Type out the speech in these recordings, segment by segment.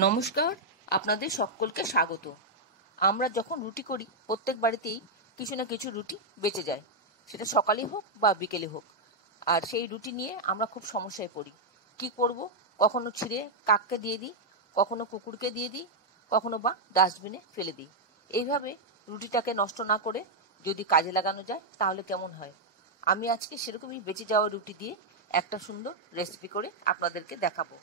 নমস্কার, আপনাদের সকলকে স্বাগত। আমরা যখন রুটি করি প্রত্যেক বাড়িতেই কিছু না কিছু রুটি বেঁচে যায়, সেটা সকালে হোক বা বিকেলে হোক। আর সেই রুটি নিয়ে আমরা খুব সমস্যায় পড়ি। কি করব? কখনো ছিঁড়ে কাককে দিয়ে দিই, কখনো কুকুরকে দিয়ে দিই, কখনো বা ডাস্টবিনে ফেলে দিই। এইভাবে রুটিটাকে নষ্ট না করে যদি কাজে লাগানো যায় তাহলে কেমন হয়? আমি আজকে সেরকমই বেঁচে যাওয়া রুটি দিয়ে একটা সুন্দর রেসিপি করে আপনাদেরকে দেখাবো,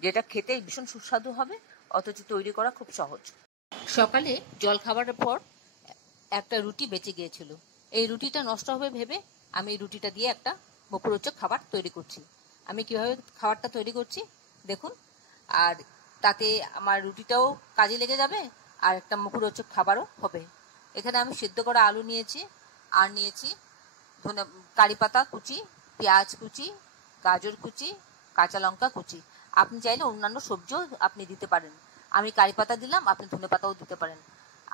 যেটা খেতে ভীষণ সুস্বাদু হবে, অথচ তৈরি করা খুব সহজ। সকালে জল খাবারের পর একটা রুটি বেঁচে গিয়েছিল। এই রুটিটা নষ্ট হবে ভেবে আমি এই রুটিটা দিয়ে একটা মুখরোচক খাবার তৈরি করছি। আমি কিভাবে খাবারটা তৈরি করছি দেখুন। আর তাতে আমার রুটিটাও কাজে লেগে যাবে, আর একটা মুখরোচক খাবারও হবে। এখানে আমি সিদ্ধ করা আলু নিয়েছি, আর নিয়েছি ধনে কারি পাতা কুচি, পেঁয়াজ কুচি, গাজর কুচি, কাঁচা লঙ্কা কুচি। আপনি চাইলে অন্যান্য সবজিও আপনি দিতে পারেন। আমি কারি পাতা দিলাম, আপনি ধনে পাতাও দিতে পারেন।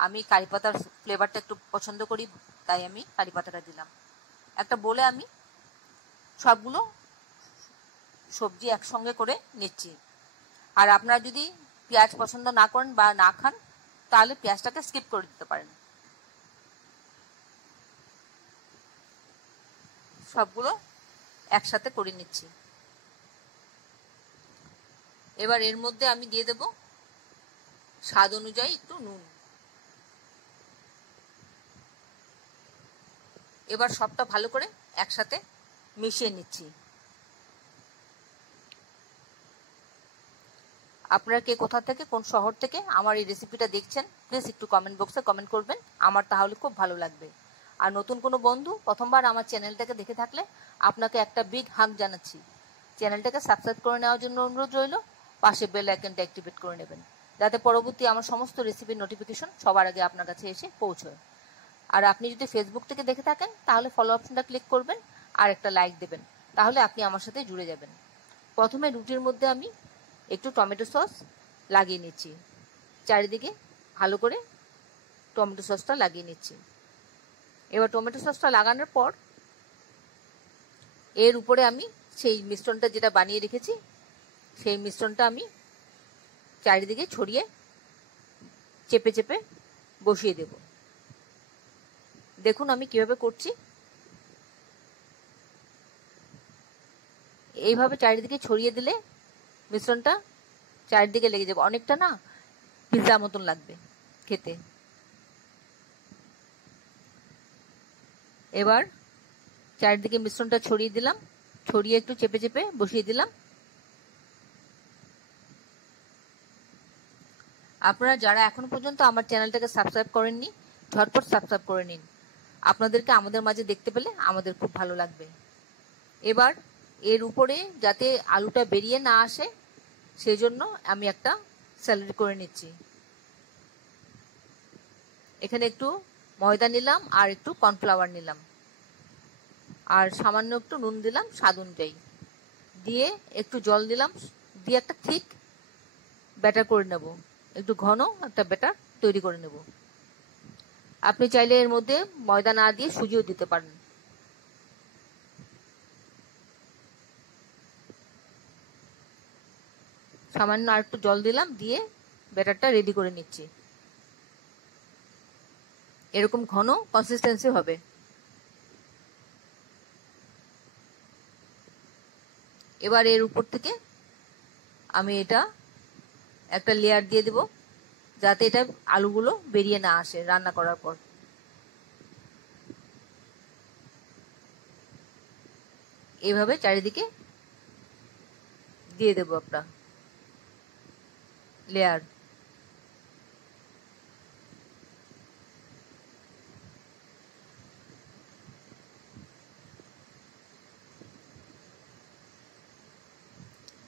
আমি কারি পাতার ফ্লেভারটা একটু পছন্দ করি, তাই আমি কারি পাতাটা দিলাম। একটা বলে আমি সবগুলো সবজি একসঙ্গে করে নিচ্ছি। আর আপনারা যদি পেঁয়াজ পছন্দ না করেন বা না খান, তাহলে পেঁয়াজটাকে স্কিপ করে দিতে পারেন। সবগুলো একসাথে করে নিচ্ছি। এবার এর মধ্যে আমি দিয়ে দেব স্বাদ অনুযায়ী একটু নুন। এবার সবটা ভালো করে একসাথে মিশিয়ে নিচ্ছি। আপনারা কে কোথা থেকে, কোন শহর থেকে আমার এই রেসিপিটা দেখছেন, প্লিজ একটু কমেন্ট বক্সে কমেন্ট করবেন, আমার তাহলে খুব ভালো লাগবে। আর নতুন কোনো বন্ধু প্রথমবার আমার চ্যানেলটাকে দেখে থাকলে আপনাকে একটা বিগ হাগ জানাচ্ছি। চ্যানেলটাকে সাবস্ক্রাইব করে নেওয়ার জন্য অনুরোধ রইল। পাশে বেল আইকনটা অ্যাক্টিভেট করে নেবেন, যাতে পরবর্তী আমার সমস্ত রেসিপির নোটিফিকেশন সবার আগে আপনার কাছে এসে পৌঁছয়। আর আপনি যদি ফেসবুক থেকে দেখে থাকেন তাহলে ফলো অপশনটা ক্লিক করবেন আর একটা লাইক দেবেন, তাহলে আপনি আমার সাথে জুড়ে যাবেন। প্রথমে রুটির মধ্যে আমি একটু টমেটো সস লাগিয়ে নিচ্ছি। চারিদিকে ভালো করে টমেটো সসটা লাগিয়ে নিচ্ছি। এবার টমেটো সসটা লাগানোর পর এর উপরে আমি সেই মিশ্রণটা যেটা বানিয়ে রেখেছি, সেই মিশ্রণটা আমি চারিদিকে ছড়িয়ে চেপে চেপে বসিয়ে দেব। দেখুন আমি কিভাবে করছি। এইভাবে চারিদিকে ছড়িয়ে দিলে মিশ্রণটা চারিদিকে লেগে যাবে, অনেকটা না পিৎজা মতন লাগবে খেতে। এবার চারিদিকে মিশ্রণটা ছড়িয়ে দিলাম, ছড়িয়ে একটু চেপে চেপে বসিয়ে দিলাম। আপনারা যারা এখনো পর্যন্ত আমার চ্যানেলটাকে সাবস্ক্রাইব করেননি, ঝটপট সাবস্ক্রাইব করে নিন। আপনাদেরকে আমাদের মাঝে দেখতে পেলে আমাদের খুব ভালো লাগবে। এবার এর উপরে যাতে আলুটা বেরিয়ে না আসে, সেই জন্য আমি একটা স্যালাড করে নিচ্ছি। এখানে একটু ময়দা নিলাম আর একটু কর্নফ্লাওয়ার নিলাম, আর সামান্য একটু নুন দিলাম স্বাদ অনুযায়ী, দিয়ে একটু জল দিলাম, দিয়ে একটা থিক ব্যাটার করে নেব। একটু ঘন একটা ব্যাটার তৈরি করে নেব। আপনি চাইলে এর মধ্যে ময়দা না দিয়ে সুজিও দিতে পারেন। সামান্য আর একটু জল দিলাম, দিয়ে ব্যাটারটা রেডি করে নিচ্ছি। এরকম ঘন কনসিস্টেন্সি হবে। এবার এর উপর থেকে আমি এটা একটা লেয়ার দিয়ে দেব, যাতে এটা আলুগুলো বেরিয়ে না আসে রান্না করার পর। এইভাবে চারিদিকে দিয়ে দেব একটা লেয়ার।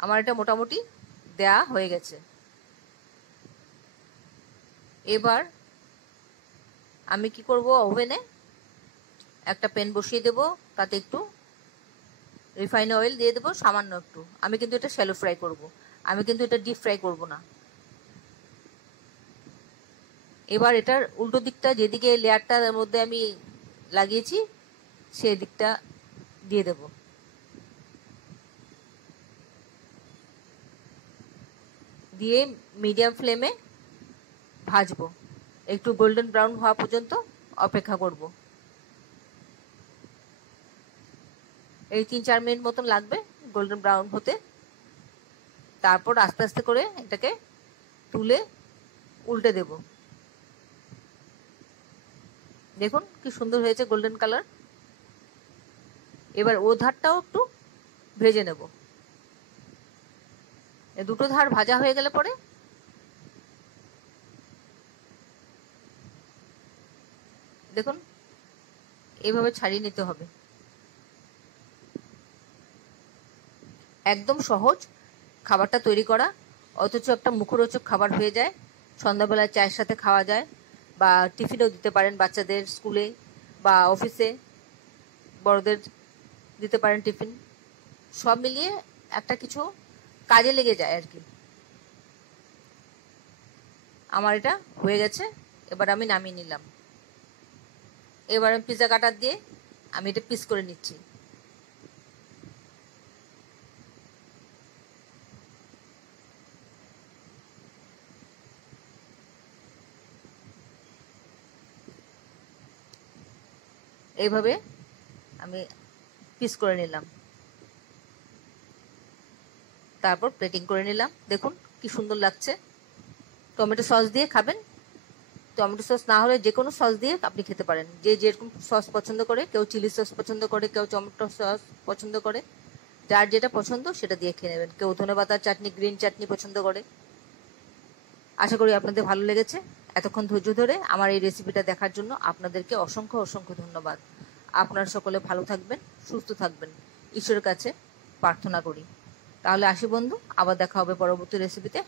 আমার এটা মোটামুটি দেয়া হয়ে গেছে। এবার আমি কি করব, ওভেনে একটা প্যান বসিয়ে দেব, তাতে একটু রিফাইন অয়েল দিয়ে দেবো সামান্য একটু। আমি কিন্তু এটা শ্যালো ফ্রাই করব, আমি কিন্তু এটা ডিপ ফ্রাই করব না। এবার এটার উল্টো দিকটা, যেদিকে লেয়ারটার মধ্যে আমি লাগিয়েছি, সেই দিকটা দিয়ে দেব। দিয়ে মিডিয়াম ফ্লেমে ভাজবো। একটু গোল্ডেন ব্রাউন হওয়া পর্যন্ত অপেক্ষা করব। এই 3-4 মিনিট মতন লাগবে গোল্ডেন ব্রাউন হতে। তারপর আস্তে আস্তে করে এটাকে তুলে উল্টে দেব। দেখুন কি সুন্দর হয়েছে গোল্ডেন কালার। এবার ও ধারটাও একটু ভেজে নেব। দুটো ধার ভাজা হয়ে গেলে পরে দেখুন এইভাবে ছাড়িয়ে নিতে হবে। একদম সহজ খাবারটা তৈরি করা, অথচ একটা মুখরোচক খাবার হয়ে যায়। সন্ধ্যাবেলায় চায়ের সাথে খাওয়া যায়, বা টিফিনও দিতে পারেন বাচ্চাদের স্কুলে বা অফিসে, বড়দের দিতে পারেন টিফিন। সব মিলিয়ে একটা কিছু কাজে লেগে যায় আর কি। আমার এটা হয়ে গেছে, এবার আমি নামিয়ে নিলাম। এবার আমি পিৎজা কাটার দিয়ে আমি এটা পিস করে নিচ্ছি। এইভাবে আমি পিস করে নিলাম, তারপর প্লেটিং করে নিলাম। দেখুন কি সুন্দর লাগছে। টমেটো সস দিয়ে খাবেন, টমেটো সস না হলে যে কোনো সস দিয়ে আপনি খেতে পারেন। যে যেরকম সস পছন্দ করে, কেউ চিলি সস পছন্দ করে, কেউ টমেটো সস পছন্দ করে, যার যেটা পছন্দ সেটা দিয়ে খেয়ে নেবেন। কেউ ধনেপাতার চাটনি, গ্রিন চাটনি পছন্দ করে। আশা করি আপনাদের ভালো লেগেছে। এতক্ষণ ধৈর্য ধরে আমার এই রেসিপিটা দেখার জন্য আপনাদেরকে অসংখ্য অসংখ্য ধন্যবাদ। আপনারা সকলে ভালো থাকবেন, সুস্থ থাকবেন, ঈশ্বরের কাছে প্রার্থনা করি। তাহলে আসি বন্ধু, আবার দেখা হবে পরবর্তী রেসিপিতে।